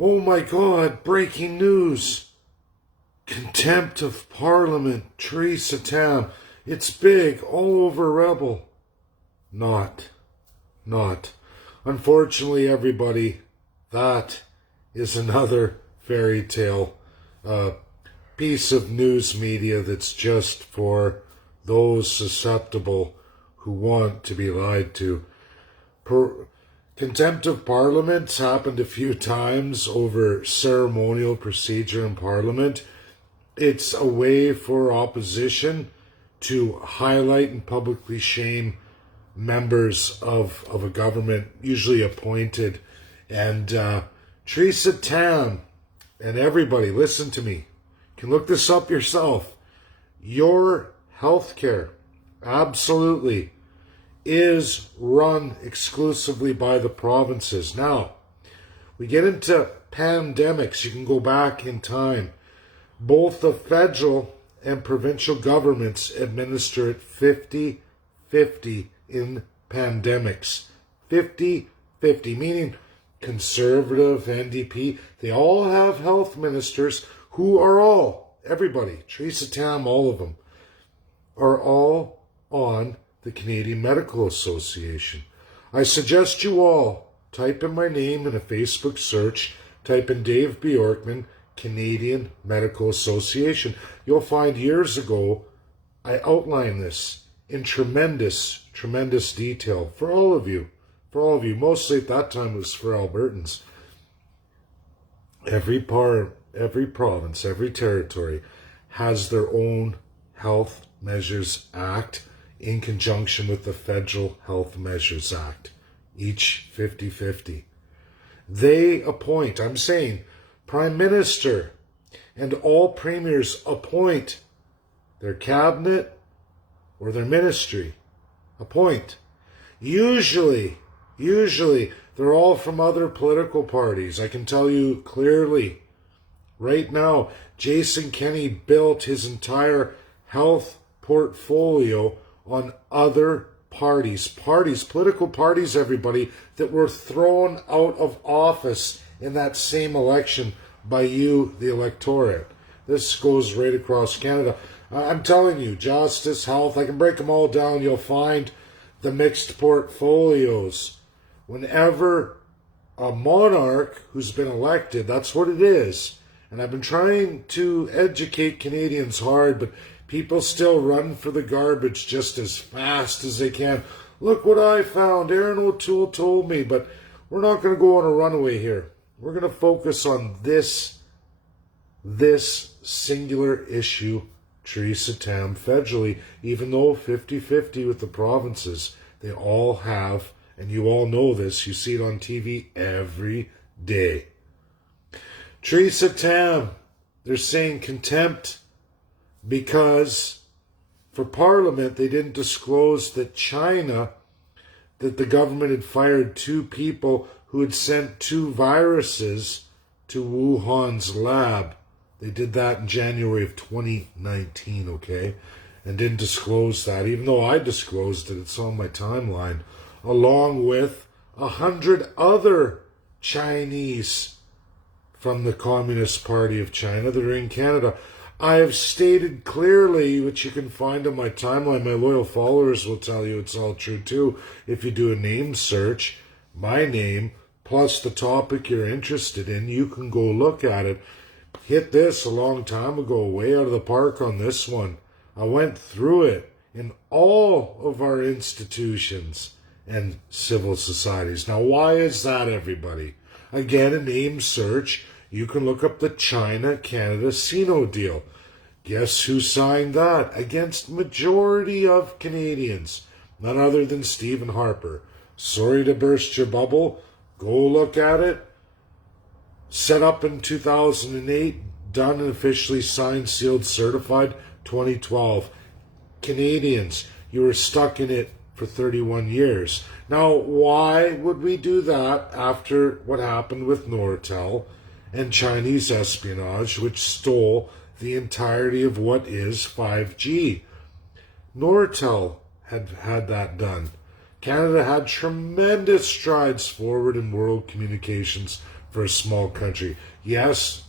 Oh my God, breaking news. Contempt of Parliament, Theresa Tam. It's big, all over Rebel. Not. Unfortunately, everybody, that is another fairy tale piece of news media that's just for those susceptible who want to be lied to. Contempt of Parliament's happened a few times over ceremonial procedure in Parliament. It's a way for opposition to highlight and publicly shame members of a government, usually appointed. And Theresa Tam, and everybody, listen to me. You can look this up yourself. Your healthcare, absolutely, is run exclusively by the provinces. Now, we get into pandemics. You can go back in time. Both the federal and provincial governments administer it 50-50 in pandemics. 50-50, meaning Conservative, NDP, they all have health ministers who are all, everybody, Theresa Tam, all of them, are all on the Canadian Medical Association. I suggest you all type in my name in a Facebook search, type in Dave Bjorkman, Canadian Medical Association. You'll find years ago I outlined this in tremendous detail for all of you. Mostly at that time it was for Albertans. Every province, every territory has their own Health Measures Act in conjunction with the Federal Health Measures Act, each 50-50. They appoint, I'm saying, Prime Minister and all premiers appoint their cabinet or their ministry. Appoint. Usually, they're all from other political parties. I can tell you clearly, right now, Jason Kenney built his entire health portfolio on other parties, political parties, everybody, that were thrown out of office in that same election by you, the electorate. This goes right across Canada. I'm telling you, justice, health, I can break them all down. You'll find the mixed portfolios. Whenever a monarch who's been elected, that's what it is. And I've been trying to educate Canadians hard, but people still run for the garbage just as fast as they can. Look what I found. Aaron O'Toole told me, but we're not going to go on a runaway here. We're going to focus on this singular issue, Theresa Tam, federally, even though 50-50 with the provinces. They all have, and you all know this, you see it on TV every day. Theresa Tam, they're saying contempt because for Parliament they didn't disclose that the government had fired 2 people who had sent 2 viruses to Wuhan's lab. They did that in January of 2019, okay? And didn't disclose that, even though I disclosed it. It's on my timeline, along with 100 other Chinese from the Communist Party of China that are in Canada. I have stated clearly, which you can find on my timeline. My loyal followers will tell you it's all true too. If you do a name search, my name, plus the topic you're interested in, you can go look at it. Hit this a long time ago, way out of the park on this one. I went through it in all of our institutions and civil societies. Now, why is that, everybody? Again, a name search. You can look up the China-Canada Sino deal. Guess who signed that? Against majority of Canadians. None other than Stephen Harper. Sorry to burst your bubble. Go look at it. Set up in 2008. Done and officially signed, sealed, certified, 2012. Canadians, you were stuck in it for 31 years. Now, why would we do that after what happened with Nortel and Chinese espionage, which stole the entirety of what is 5G? Nortel had that done. Canada had tremendous strides forward in world communications for a small country. Yes,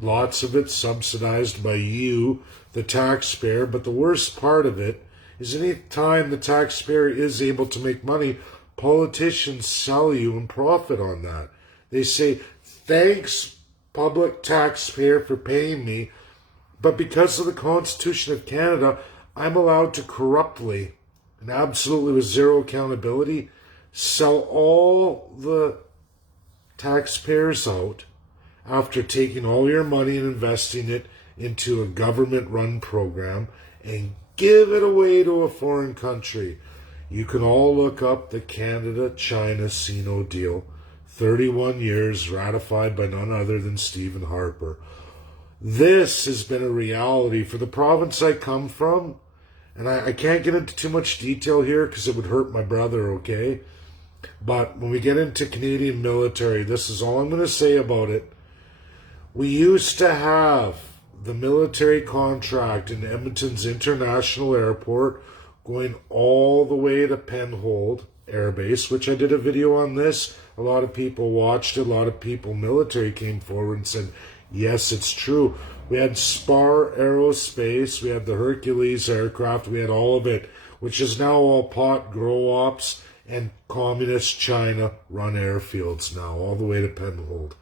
lots of it subsidized by you, the taxpayer, but the worst part of it is any time the taxpayer is able to make money, politicians sell you and profit on that. They say, thanks, public taxpayer, for paying me, but because of the Constitution of Canada, I'm allowed to corruptly and absolutely with zero accountability sell all the taxpayers out after taking all your money and investing it into a government-run program and give it away to a foreign country. You can all look up the Canada-China CINO deal, 31 years, ratified by none other than Stephen Harper. This has been a reality for the province I come from, and I can't get into too much detail here because it would hurt my brother, okay? But when we get into Canadian military, this is all I'm going to say about it. We used to have the military contract in Edmonton's International Airport going all the way to Penhold Air Base, which I did a video on this. A lot of people watched it. A lot of people, military, came forward and said, yes, it's true. We had Spar Aerospace, we had the Hercules aircraft, we had all of it, which is now all pot grow ops and communist China run airfields now, all the way to Penhold.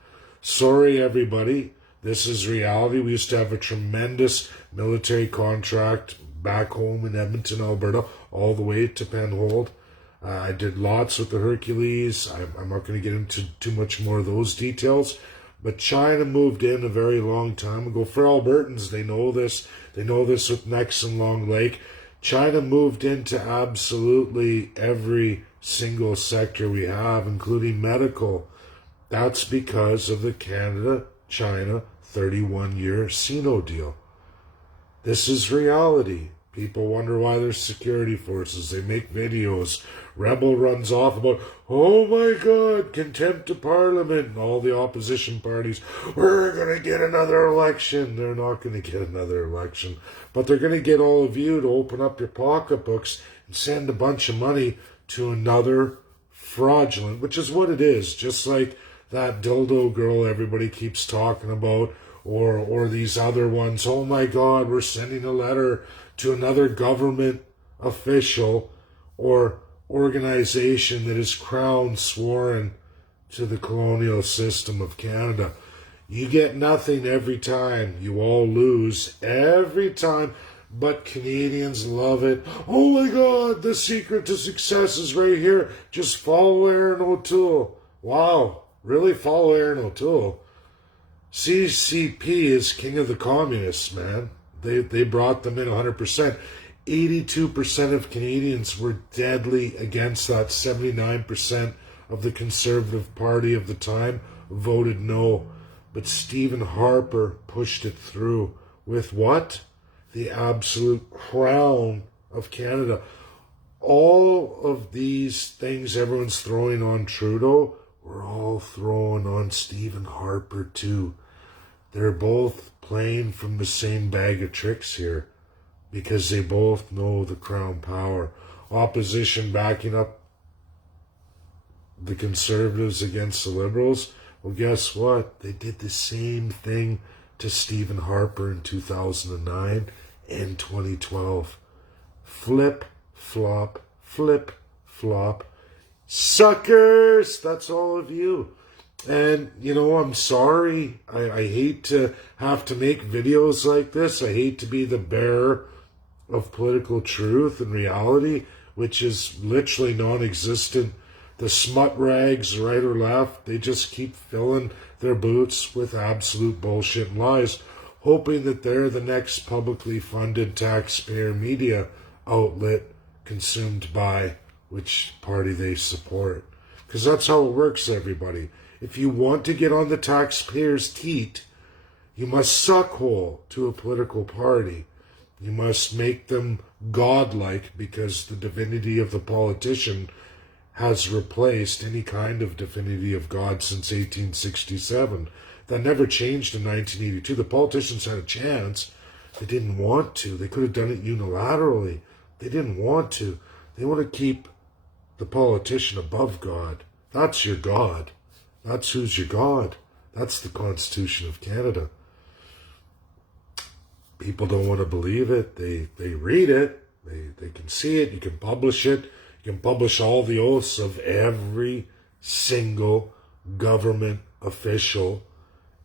Sorry, everybody. This is reality. We used to have a tremendous military contract back home in Edmonton, Alberta, all the way to Penhold. I did lots with the Hercules. I'm not going to get into too much more of those details. But China moved in a very long time ago. For Albertans, they know this. They know this with Nex and Long Lake. China moved into absolutely every single sector we have, including medical. That's because of the Canada-China 31-year CINO deal. This is reality. People wonder why there's security forces. They make videos. Rebel runs off about, oh my God, contempt of Parliament, and all the opposition parties, we're going to get another election. They're not going to get another election, but they're going to get all of you to open up your pocketbooks and send a bunch of money to another fraudulent, which is what it is, just like that dildo girl everybody keeps talking about, or these other ones. Oh my God, we're sending a letter to another government official or organization that is crown sworn to the colonial system of Canada. You get nothing every time. You all lose every time. But Canadians love it. Oh my God, the secret to success is right here. Just follow Aaron O'Toole. Wow, really? Follow Aaron O'Toole? CCP is king of the communists, man. They brought them in 100%. 82% of Canadians were deadly against that. 79% of the Conservative Party of the time voted no. But Stephen Harper pushed it through with what? The absolute crown of Canada. All of these things everyone's throwing on Trudeau, we're all throwing on Stephen Harper too. They're both playing from the same bag of tricks here because they both know the crown power. Opposition backing up the Conservatives against the Liberals. Well, guess what? They did the same thing to Stephen Harper in 2009 and 2012. Flip, flop, flip, flop. Suckers! That's all of you. And, you know, I'm sorry. I hate to have to make videos like this. I hate to be the bearer of political truth and reality, which is literally non-existent. The smut rags, right or left, they just keep filling their boots with absolute bullshit and lies, hoping that they're the next publicly funded taxpayer media outlet consumed by which party they support. Because that's how it works, everybody. If you want to get on the taxpayers' teat, you must suck hole to a political party. You must make them godlike because the divinity of the politician has replaced any kind of divinity of God since 1867. That never changed in 1982. The politicians had a chance. They didn't want to. They could have done it unilaterally. They didn't want to. They want to keep the politician above God. That's your God. That's who's your God. That's the Constitution of Canada. People don't want to believe it. They read it. They can see it. You can publish it. You can publish all the oaths of every single government official,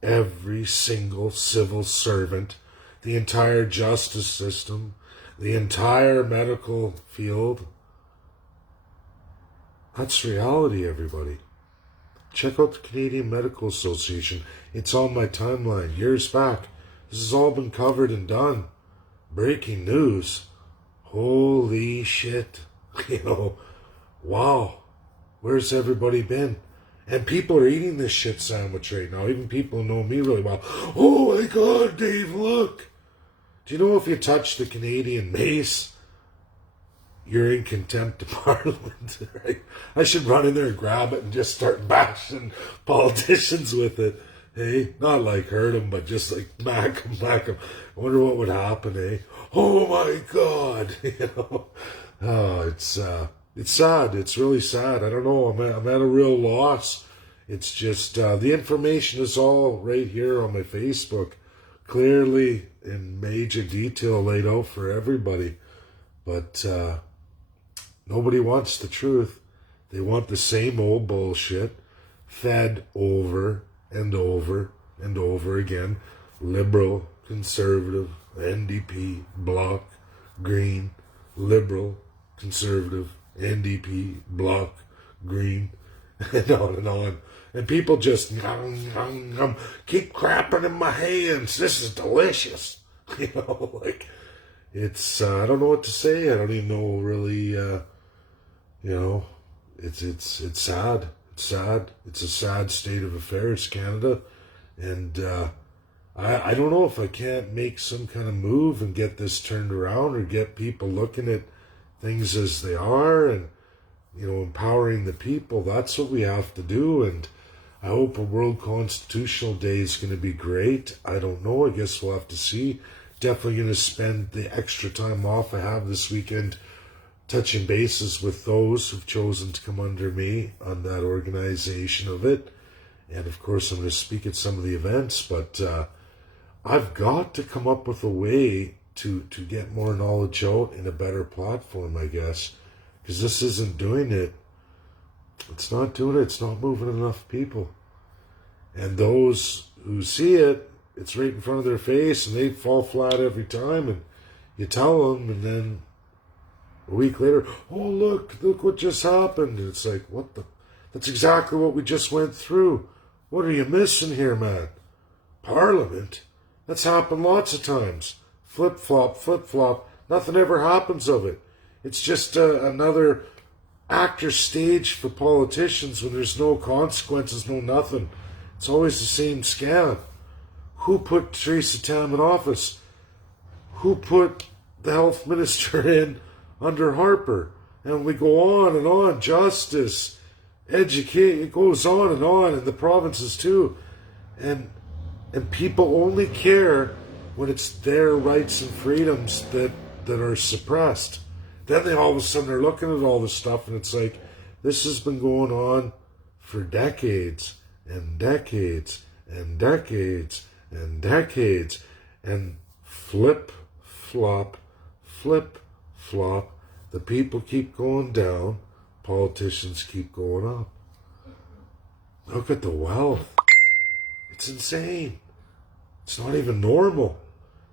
every single civil servant, the entire justice system, the entire medical field. That's reality, everybody. Check out the Canadian Medical Association. It's on my timeline years back. This has all been covered and done. Breaking news. Holy shit. Wow. Where's everybody been? And people are eating this shit sandwich right now. Even people who know me really well. Oh my God, Dave, look. Do you know if you touch the Canadian mace, you're in contempt of Parliament, right? I should run in there and grab it and just start bashing politicians with it. Hey, not like hurt them, but just like smack them. I wonder what would happen, eh? Oh my God, Oh, it's sad. It's really sad. I don't know. I'm at a real loss. It's just the information is all right here on my Facebook, clearly in major detail laid out for everybody. But nobody wants the truth. They want the same old bullshit fed over and over and over again. Liberal, conservative, NDP, Bloc, Green, Liberal, conservative, NDP, Bloc, Green, and on and on. And people just keep crapping in my hands. This is delicious. It's I don't know what to say. I don't even know really. It's sad. It's sad. It's a sad state of affairs, Canada, and I don't know if I can't make some kind of move and get this turned around or get people looking at things as they are and empowering the people. That's what we have to do, and I hope a World Constitutional Day is going to be great. I don't know. I guess we'll have to see. Definitely going to spend the extra time off I have this weekend touching bases with those who've chosen to come under me on that organization of it. And of course, I'm going to speak at some of the events, but I've got to come up with a way to get more knowledge out in a better platform, I guess, because this isn't doing it. It's not doing it. It's not moving enough people. And those who see it, it's right in front of their face, and they fall flat every time, and you tell them, and then a week later, oh, look what just happened. And it's like, what the? That's exactly what we just went through. What are you missing here, man? Parliament? That's happened lots of times. Flip-flop. Nothing ever happens of it. It's just another actor stage for politicians when there's no consequences, no nothing. It's always the same scam. Who put Theresa Tam in office? Who put the health minister in under Harper? And we go on and on. Justice, educate, it goes on, and the provinces too. And people only care when it's their rights and freedoms that are suppressed. Then they all of a sudden are looking at all this stuff, and it's like, this has been going on for decades and decades and decades and decades, and flip-flop, the people keep going down, politicians keep going up. Look at the wealth. It's insane. It's not even normal.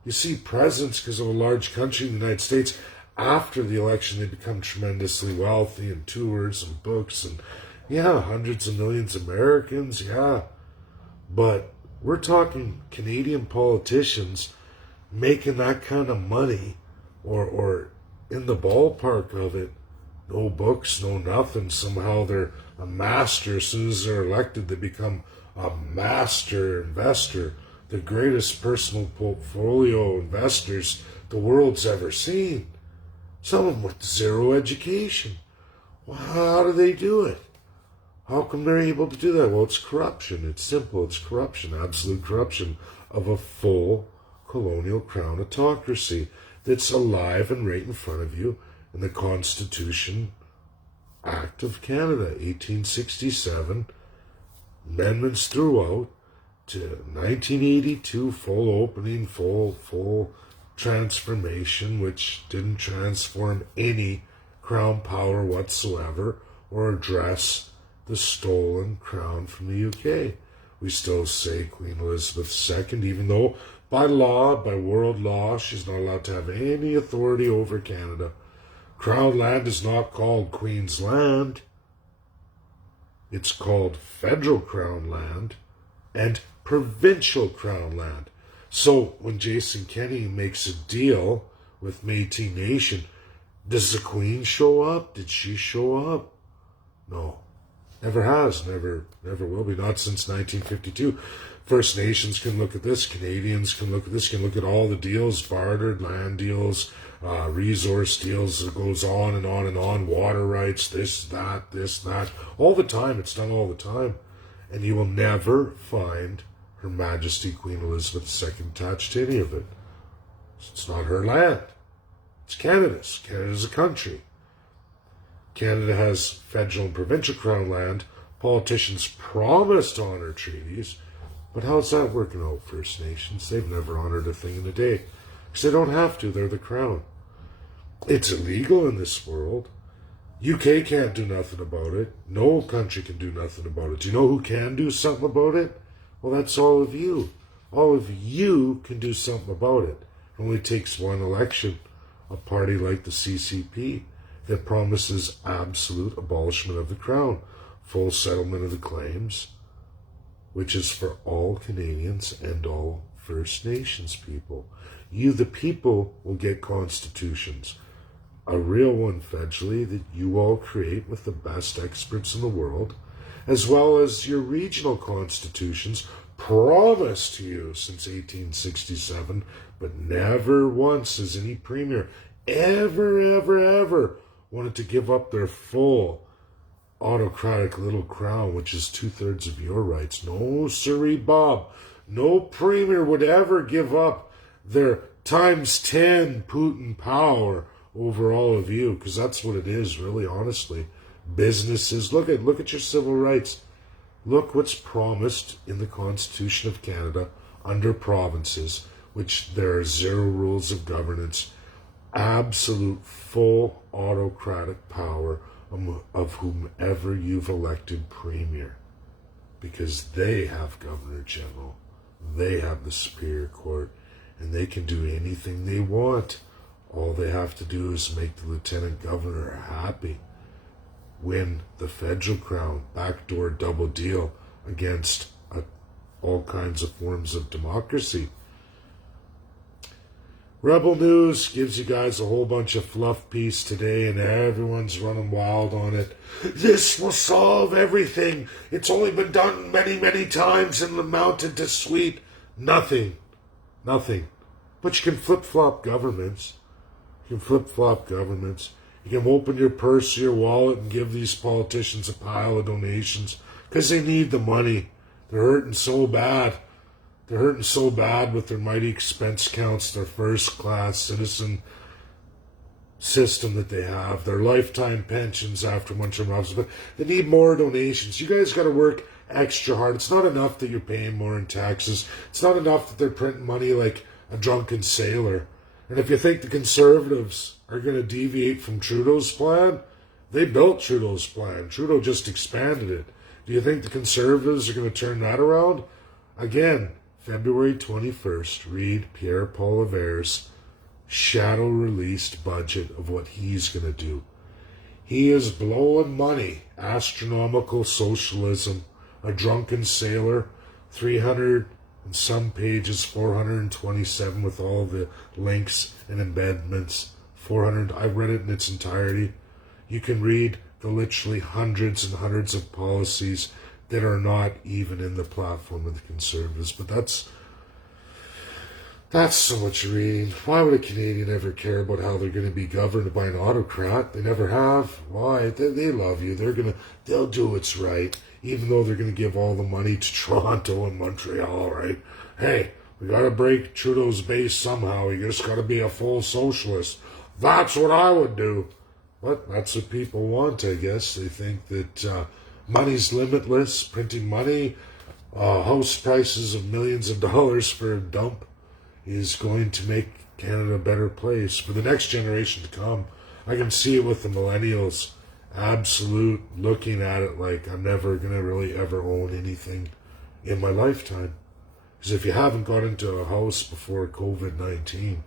You see presidents, because of a large country in the United States, after the election, they become tremendously wealthy and tours and books and, hundreds of millions of Americans, But we're talking Canadian politicians making that kind of money or in the ballpark of it. No books, no nothing. Somehow they're a master. As soon as they're elected, they become a master investor, the greatest personal portfolio investors the world's ever seen. Some of them with zero education. Well, how do they do it? How come they're able to do that? Well, it's corruption. It's simple. It's corruption, absolute corruption of a full colonial crown autocracy that's alive and right in front of you in the Constitution Act of Canada, 1867, amendments throughout, to 1982, full opening, full transformation, which didn't transform any crown power whatsoever or address the stolen crown from the UK. We still say Queen Elizabeth II, even though by law, by world law, she's not allowed to have any authority over Canada. Crown land is not called Queen's Land. It's called federal crown land and provincial crown land. So when Jason Kenney makes a deal with Métis Nation, does the Queen show up? Did she show up? No. Never has. Never will be. Not since 1952. First Nations can look at this. Canadians can look at this. Can look at all the deals, bartered land deals, resource deals. It goes on and on and on. Water rights, this, that. All the time. It's done all the time. And you will never find Her Majesty Queen Elizabeth II attached to any of it. It's not her land. It's Canada's. Canada's a country. Canada has federal and provincial crown land. Politicians promise to honor treaties. But how's that working out, First Nations? They've never honored a thing in a day. Because they don't have to. They're the crown. It's illegal in this world. UK can't do nothing about it. No country can do nothing about it. Do you know who can do something about it? Well, that's all of you. All of you can do something about it. It only takes one election. A party like the CCP that promises absolute abolishment of the crown, full settlement of the claims, which is for all Canadians and all First Nations people. You, the people, will get constitutions. A real one federally that you all create with the best experts in the world, as well as your regional constitutions promised to you since 1867, but never once has any premier ever wanted to give up their full autocratic little crown, which is 2/3 of your rights. No, sirree, Bob. No premier would ever give up their times 10 Putin power over all of you, because that's what it is, really, honestly. Businesses, look at your civil rights. Look what's promised in the Constitution of Canada under provinces, which there are 0 rules of governance, absolute full autocratic power of whomever you've elected premier, because they have Governor General, they have the Superior Court, and they can do anything they want. All they have to do is make the Lieutenant Governor happy, win the federal crown, backdoor double deal against all kinds of forms of democracy. Rebel News gives you guys a whole bunch of fluff piece today, and everyone's running wild on it. This will solve everything. It's only been done many times and amounted to sweet nothing. But you can flip-flop governments. You can open your purse or your wallet and give these politicians a pile of donations because they need the money. They're hurting so bad. They're hurting so bad with their mighty expense counts, their first-class citizen system that they have, their lifetime pensions after one-term office. But they need more donations. You guys got to work extra hard. It's not enough that you're paying more in taxes. It's not enough that they're printing money like a drunken sailor. And if you think the Conservatives are going to deviate from Trudeau's plan, they built Trudeau's plan. Trudeau just expanded it. Do you think the Conservatives are going to turn that around? Again, February 21st, read Pierre Poilievre's shadow-released budget of what he's going to do. He is blowing money, astronomical socialism, a drunken sailor, 300 and some pages, 427 with all the links and embedments, 400. I read it in its entirety. You can read the literally hundreds and hundreds of policies that are not even in the platform of the Conservatives. But that's so much reading. Why would a Canadian ever care about how they're going to be governed by an autocrat? They never have. Why? They love you. They'll do what's right, even though they're going to give all the money to Toronto and Montreal, right? Hey, we got to break Trudeau's base somehow. You just got to be a full socialist. That's what I would do. But that's what people want, I guess. They think that money's limitless, printing money, House prices of millions of dollars for a dump is going to make Canada a better place for the next generation to come. I can see it with the millennials, absolute looking at it like I'm never going to really ever own anything in my lifetime. Because if you haven't got into a house before COVID-19,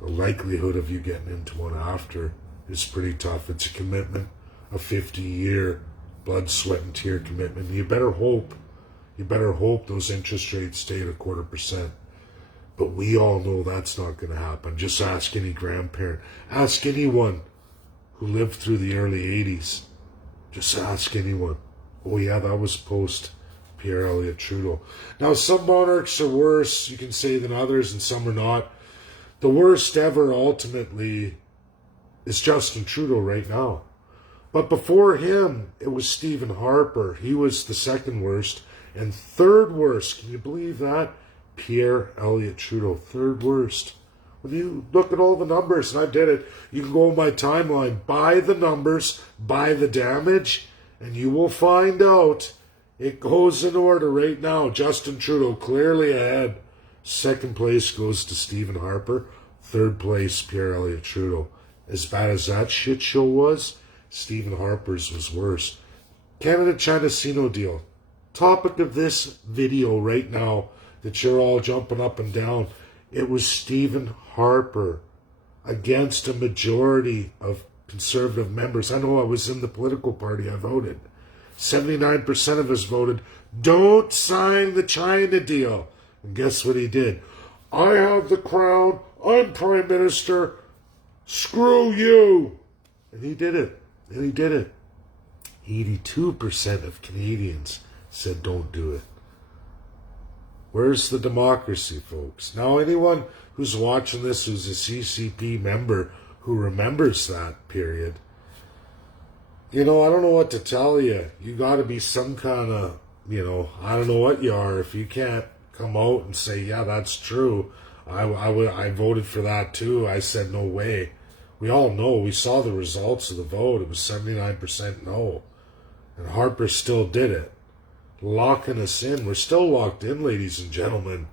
the likelihood of you getting into one after is pretty tough. It's a commitment, a 50-year blood, sweat, and tear commitment. You better hope those interest rates stay at 0.25%. But we all know that's not going to happen. Just ask any grandparent. Ask anyone who lived through the early 80s. Just ask anyone. Oh yeah, that was post Pierre Elliott Trudeau. Now, some monarchs are worse, you can say, than others, and some are not. The worst ever, ultimately, is Justin Trudeau right now. But before him, it was Stephen Harper. He was the second worst. And third worst, can you believe that? Pierre Elliott Trudeau, third worst. When you look at all the numbers, and I did it, you can go on my timeline, by the numbers, by the damage, and you will find out it goes in order right now. Justin Trudeau clearly ahead. Second place goes to Stephen Harper. Third place, Pierre Elliott Trudeau. As bad as that shit show was, Stephen Harper's was worse. Canada-China Sino deal. Topic of this video right now that you're all jumping up and down. It was Stephen Harper against a majority of Conservative members. I know I was in the political party. I voted. 79% of us voted, don't sign the China deal. And guess what he did? I have the crown. I'm Prime Minister. Screw you. And he did it. 82% of Canadians said don't do it. Where's the democracy, folks? Now, anyone who's watching this who's a CCP member who remembers that period, I don't know what to tell you. You got to be some kind of, I don't know what you are. If you can't come out and say, yeah, that's true. I voted for that too. I said no way. We all know. We saw the results of the vote. It was 79% no. And Harper still did it. Locking us in. We're still locked in, ladies and gentlemen.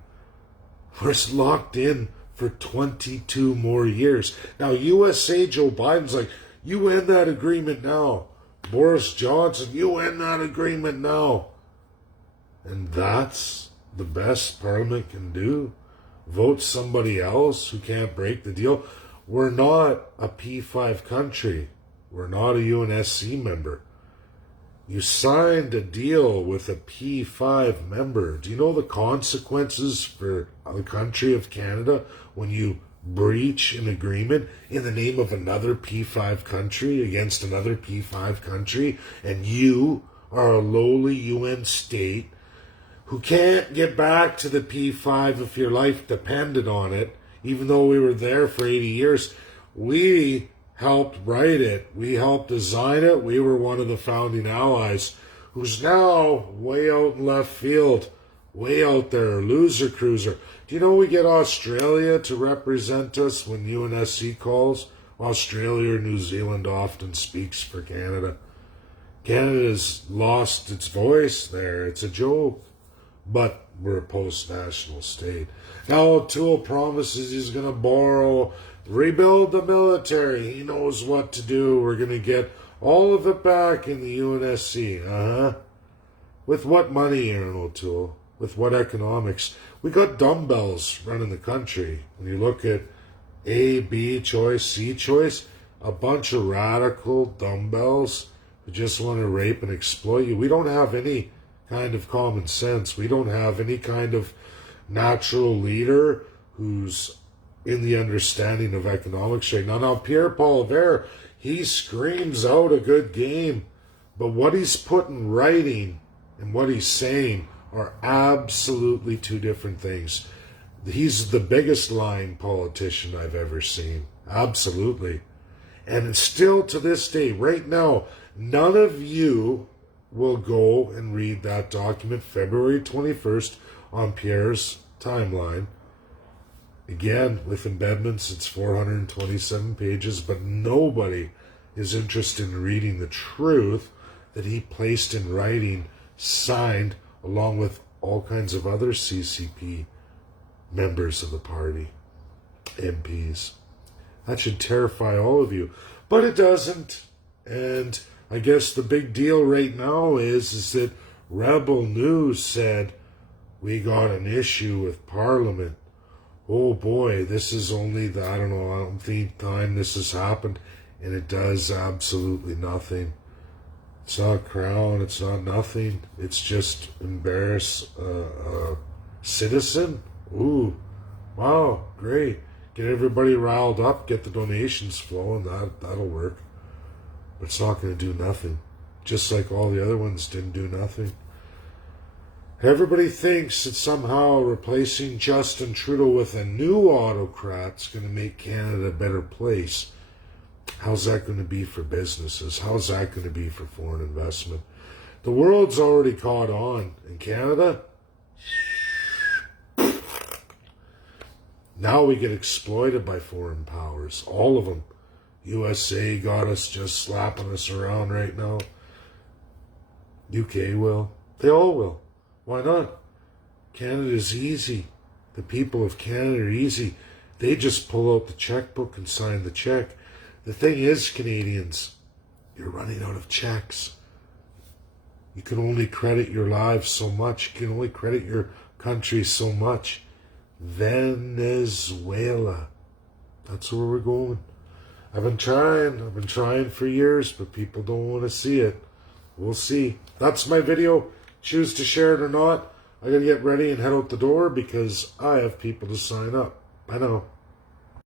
We're locked in for 22 more years. Now, USA Joe Biden's like, you end that agreement now. Boris Johnson, you end that agreement now. And that's the best Parliament can do. Vote somebody else who can't break the deal. We're not a P5 country. We're not a UNSC member. You signed a deal with a P5 member. Do you know the consequences for the country of Canada when you breach an agreement in the name of another P5 country against another P5 country, and you are a lowly UN state who can't get back to the P5 if your life depended on it, even though we were there for 80 years. We helped write it. We helped design it. We were one of the founding allies, who's now way out in left field, way out there, loser cruiser. Do you know we get Australia to represent us when UNSC calls? Australia or New Zealand often speaks for Canada. Canada's lost its voice there. It's a joke. But we're a post-national state. Now O'Toole promises he's going to borrow, rebuild the military. He knows what to do. We're going to get all of it back in the UNSC. With what money, Aaron O'Toole? With what economics? We got dumbbells running the country. When you look at A, B choice, C choice, a bunch of radical dumbbells who just want to rape and exploit you. We don't have any kind of common sense. We don't have any kind of natural leader who's in the understanding of economics right now. Now, Pierre Poilievre, he screams out a good game, but what he's put in writing and what he's saying are absolutely two different things. He's the biggest lying politician I've ever seen. Absolutely. And still to this day, right now, none of you will go and read that document, February 21st, on Pierre's timeline. Again, with embedments, it's 427 pages, but nobody is interested in reading the truth that he placed in writing, signed, along with all kinds of other CCP members of the party, MPs. That should terrify all of you. But it doesn't. And I guess the big deal right now is that Rebel News said, we got an issue with Parliament. Oh boy, this is only the, I don't think time this has happened, and it does absolutely nothing. It's not Crown, it's not nothing. It's just embarrass a citizen. Ooh, wow, great. Get everybody riled up, get the donations flowing, that'll work. But it's not going to do nothing. Just like all the other ones didn't do nothing. Everybody thinks that somehow replacing Justin Trudeau with a new autocrat is going to make Canada a better place. How's that going to be for businesses? How's that going to be for foreign investment? The world's already caught on. In Canada, now we get exploited by foreign powers. All of them. USA got us just slapping us around right now. UK will. They all will. Why not? Canada's easy. The people of Canada are easy. They just pull out the checkbook and sign the check. The thing is, Canadians, you're running out of checks. You can only credit your lives so much. You can only credit your country so much. Venezuela. That's where we're going. I've been trying for years, but people don't want to see it. We'll see. That's my video. Choose to share it or not. I gotta get ready and head out the door because I have people to sign up. I know.